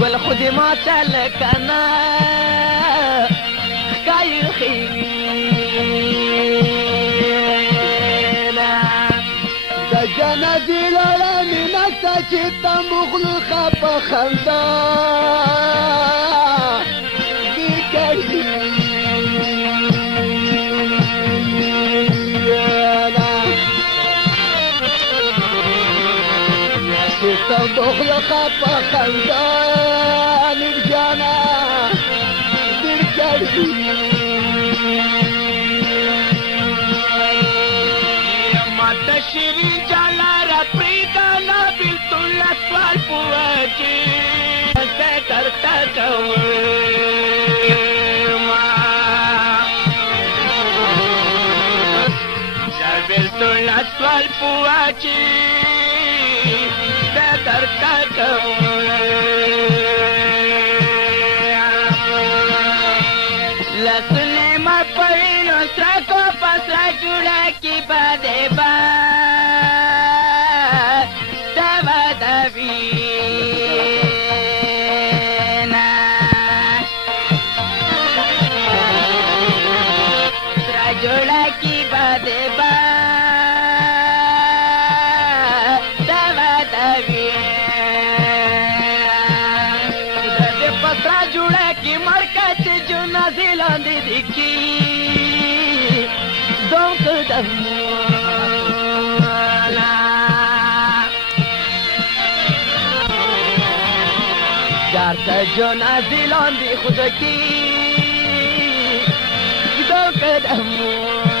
گل خود ما چل کنا کای خینا د جنازې لړمې نسته چې تمبخلو خپ خندا دې کوي تمبخلو خپ خندا نرجانا دې کوي شیرین جالا پریدانا بیلتون لسوال پوچی سیتر تکوما بیلتون لسوال پوچی سیتر تکوما لسنے ما پوینو سرکو پسرا جوڑا کی بادے با जोड़ा की बादे बा दवा दवी दे पत्रा जुड़ा की मरकत जो नाजिला दी दिखी दोंक दमोला जार जो नाजिला दी खुद की दोंक दमोला